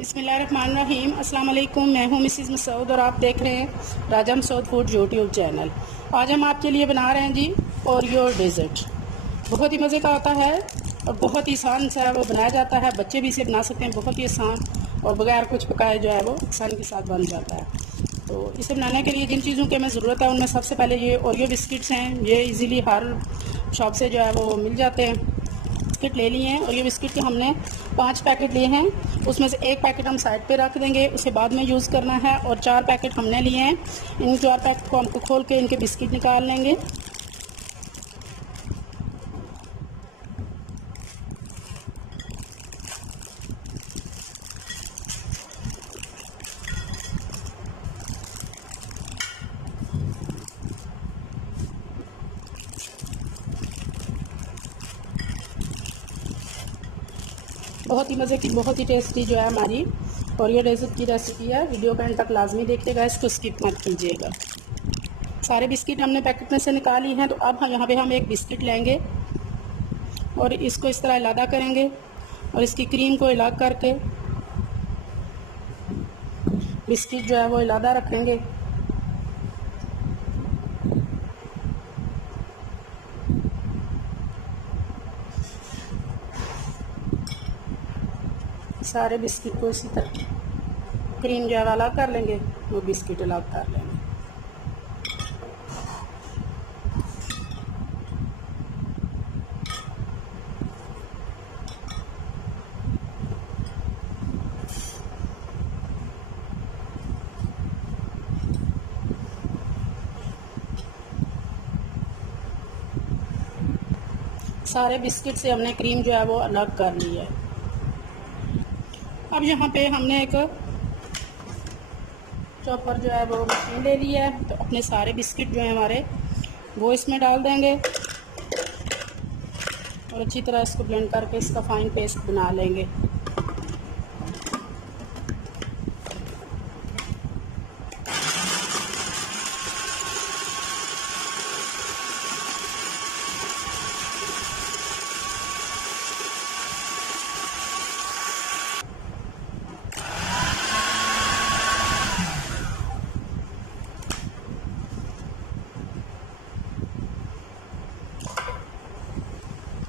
बिस्मिल्लाहिर्रहमानिर्रहीम। अस्सलाम वालेकुम। मैं हूं मिसिज़ मसूद और आप देख रहे हैं राजा मसूद फूड यूट्यूब चैनल। आज हम आपके लिए बना रहे हैं जी ओरियो डेज़र्ट। बहुत ही मज़े का होता है और बहुत ही आसान सा वो बनाया जाता है। बच्चे भी इसे बना सकते हैं, बहुत ही आसान और बगैर कुछ पकाए जो है वो आसानी के साथ बन जाता है। तो इसे बनाने के लिए जिन चीज़ों की हमें ज़रूरत है उनमें सबसे पहले ये ओरियो बिस्किट्स हैं। ये इजीली हर शॉप से जो है वो मिल जाते हैं। बिस्किट ले लिए हैं और ये बिस्किट के हमने 5 पैकेट लिए हैं। उसमें से एक पैकेट हम साइड पे रख देंगे, उसे बाद में यूज़ करना है। और 4 पैकेट हमने लिए हैं। इन 4 पैकेट को हमको खोल के इनके बिस्किट निकाल लेंगे। बहुत ही मज़े की, बहुत ही टेस्टी जो है हमारी ओरियो डेज़र्ट की रेसिपी है। वीडियो का एंड तक लाजमी देखिएगा, इसको स्किप मत कीजिएगा। सारे बिस्किट हमने पैकेट में से निकाल लिए हैं। तो अब हम यहाँ पे हम एक बिस्किट लेंगे और इसको इस तरह इलादा करेंगे और इसकी क्रीम को इलाग करके बिस्किट जो है वो इलादा रखेंगे। सारे बिस्किट को इसी तरह क्रीम जो है अलग कर लेंगे, वो बिस्किट अलग कर लेंगे। सारे बिस्किट से हमने क्रीम जो है वो अलग कर ली है। अब यहाँ पे हमने एक चॉपर जो है वो मशीन ले ली है। तो अपने सारे बिस्किट जो है हमारे वो इसमें डाल देंगे और अच्छी तरह इसको ब्लेंड करके इसका फाइन पेस्ट बना लेंगे।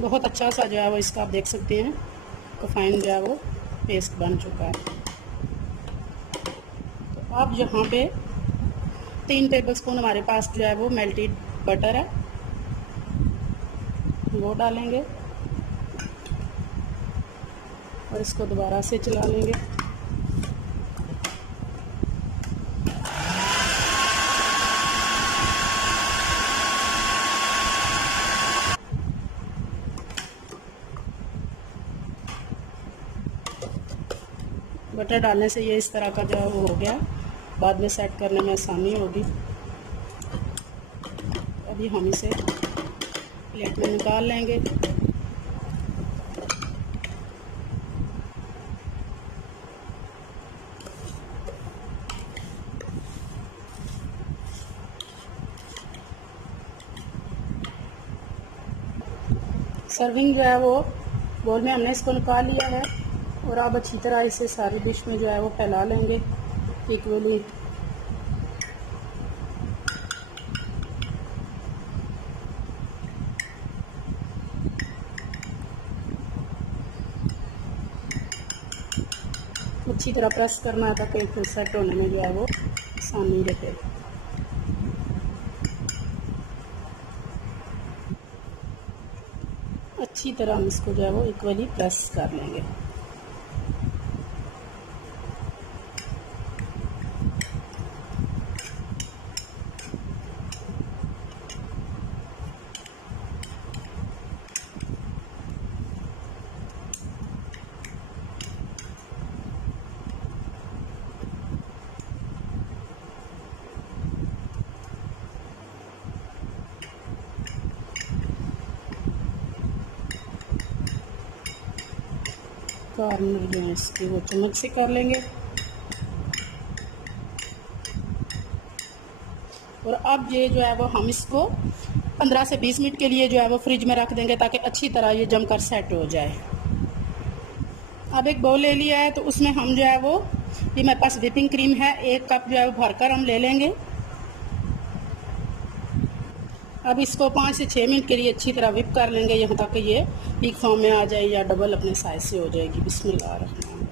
बहुत अच्छा सा जो है वो इसका आप देख सकते हैं तो फाइन जो है वो पेस्ट बन चुका है। तो अब यहाँ पे 3 टेबलस्पून हमारे पास जो है वो मेल्टेड बटर है, वो डालेंगे और इसको दोबारा से चला लेंगे। बटर डालने से ये इस तरह का जो वो हो गया, बाद में सेट करने में आसानी होगी। अभी हम इसे प्लेट में निकाल लेंगे। सर्विंग जो है वो बोल में हमने इसको निकाल लिया है और अब अच्छी तरह इसे सारी डिश में जो है वो फैला लेंगे इक्वली। अच्छी तरह प्रेस करना है ताकि फिर सेट होने में जो है वो आसानी रहे। अच्छी तरह हम इसको जो है वो इक्वली प्रेस कर लेंगे। कॉर्नर जो है इसके वो चम्मच से कर लेंगे। और अब ये जो है वो हम इसको 15 से 20 मिनट के लिए जो है वो फ्रिज में रख देंगे ताकि अच्छी तरह ये जमकर सेट हो जाए। अब एक बाउल ले लिया है, तो उसमें हम जो है वो, ये मेरे पास व्हिपिंग क्रीम है, 1 कप जो है वो भरकर हम ले लेंगे। अब इसको 5 से 6 मिनट के लिए अच्छी तरह व्हिप कर लेंगे, यहाँ तक कि ये पीक फॉर्म में आ जाए या डबल अपने साइज से हो जाएगी। बिस्मिल्लाह रहमान रहीम।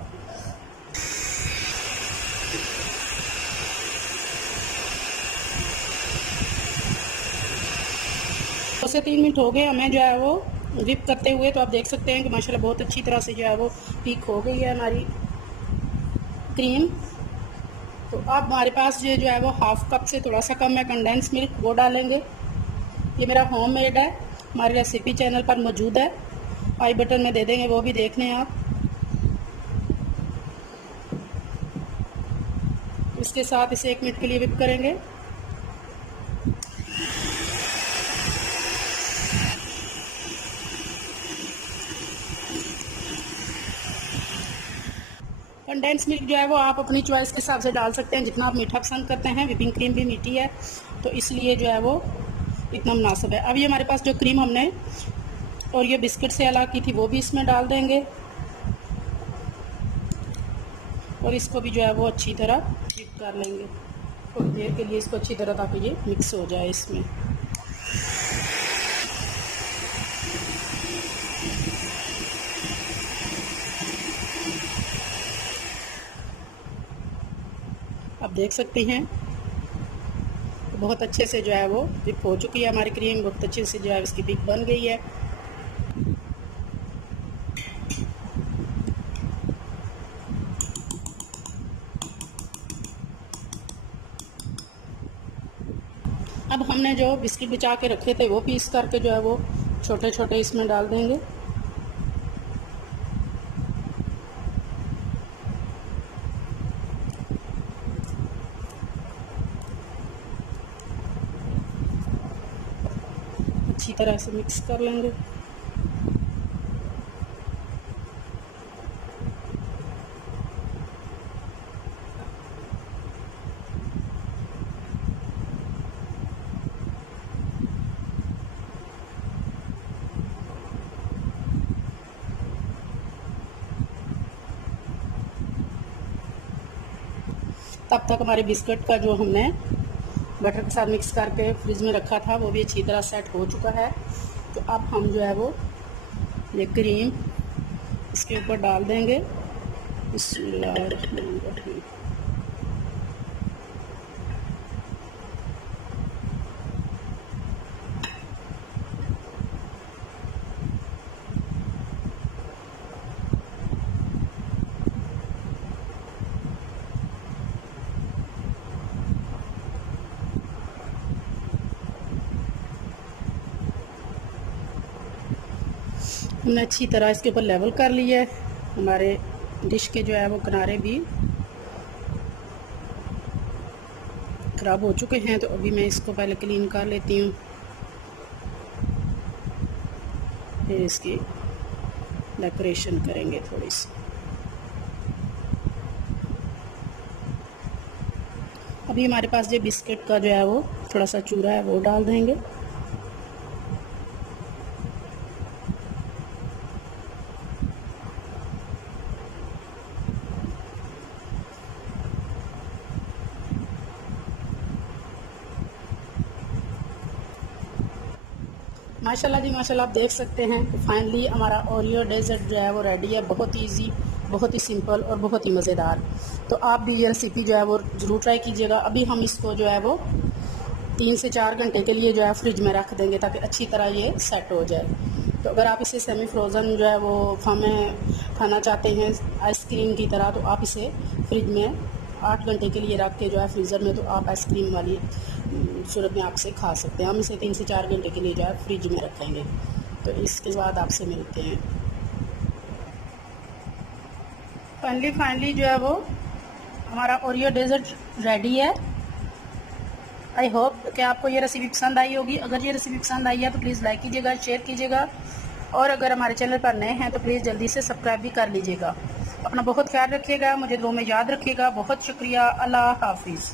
दो से 3 मिनट हो गए हमें जो है वो व्हिप करते हुए, तो आप देख सकते हैं कि माशाल्लाह बहुत अच्छी तरह से जो है वो पीक हो गई है हमारी क्रीम। तो अब हमारे पास ये जो है वो 1/2 कप से थोड़ा सा कम है कंडेंस मिल्क, वो डालेंगे। ये मेरा होम मेड है, हमारे रेसिपी चैनल पर मौजूद है, आई बटन में दे देंगे, वो भी देख लें आप। इसके साथ इसे 1 मिनट के लिए व्हिप करेंगे। कंडेंस मिल्क जो है वो आप अपनी चॉइस के हिसाब से डाल सकते हैं, जितना आप मीठा पसंद करते हैं। व्हिपिंग क्रीम भी मीठी है, तो इसलिए जो है वो इतना मुनासिब है। अब ये हमारे पास जो क्रीम हमने और ये बिस्किट से अलग की थी, वो भी इसमें डाल देंगे और इसको भी जो है वो अच्छी तरह व्हिप कर लेंगे थोड़ी देर के लिए इसको अच्छी तरह, ताकि ये मिक्स हो जाए इसमें। आप देख सकते हैं बहुत अच्छे से जो है वो व्हिप हो चुकी है हमारी क्रीम, बहुत अच्छे से जो है इसकी पीक बन गई है। अब हमने जो बिस्किट बिछा के रखे थे वो पीस करके जो है वो छोटे छोटे इसमें डाल देंगे। अच्छी तरह से मिक्स कर लेंगे। तब तक हमारे बिस्किट का जो हमने बटर के साथ मिक्स करके फ्रिज में रखा था, वो भी अच्छी तरह सेट हो चुका है। तो अब हम जो है वो ये क्रीम इसके ऊपर डाल देंगे। बिस्मिल्लाहिर्रहमानिर्रहीम। हमने अच्छी तरह इसके ऊपर लेवल कर लिया है। हमारे डिश के जो है वो किनारे भी ख़राब हो चुके हैं, तो अभी मैं इसको पहले क्लीन कर लेती हूँ, फिर इसकी डेकोरेशन करेंगे थोड़ी सी। अभी हमारे पास ये बिस्किट का जो है वो थोड़ा सा चूरा है, वो डाल देंगे। माशाल्लाह जी माशाल्लाह, आप देख सकते हैं कि फाइनली हमारा ओरियो डेजर्ट जो है वो रेडी है। बहुत इजी, बहुत ही सिंपल और बहुत ही मज़ेदार। तो आप भी ये रेसिपी जो है वो ज़रूर ट्राई कीजिएगा। अभी हम इसको जो है वो 3 से 4 घंटे के लिए जो है फ्रिज में रख देंगे, ताकि अच्छी तरह ये सेट हो जाए। तो अगर आप इसे सेमी फ्रोज़न जो है वो फॉर्म में खाना चाहते हैं आइसक्रीम की तरह, तो आप इसे फ्रिज में 8 घंटे के लिए रख के जो है फ्रीज़र में, तो आप आइसक्रीम वाली सूरत में आपसे खा सकते हैं। हम इसे 3 से 4 घंटे के लिए जो है फ्रिज में रखेंगे। तो इसके बाद आपसे मिलते हैं। फाइनली जो है वो हमारा ओरियो डेजर्ट रेडी है। आई होप कि आपको ये रेसिपी पसंद आई होगी। अगर ये रेसिपी पसंद आई है तो प्लीज़ लाइक कीजिएगा, शेयर कीजिएगा, और अगर हमारे चैनल पर नए हैं तो प्लीज़ जल्दी से सब्सक्राइब भी कर लीजिएगा। अपना बहुत ख्याल रखिएगा, मुझे दुआ में याद रखिएगा। बहुत शुक्रिया। अल्लाह हाफिज़।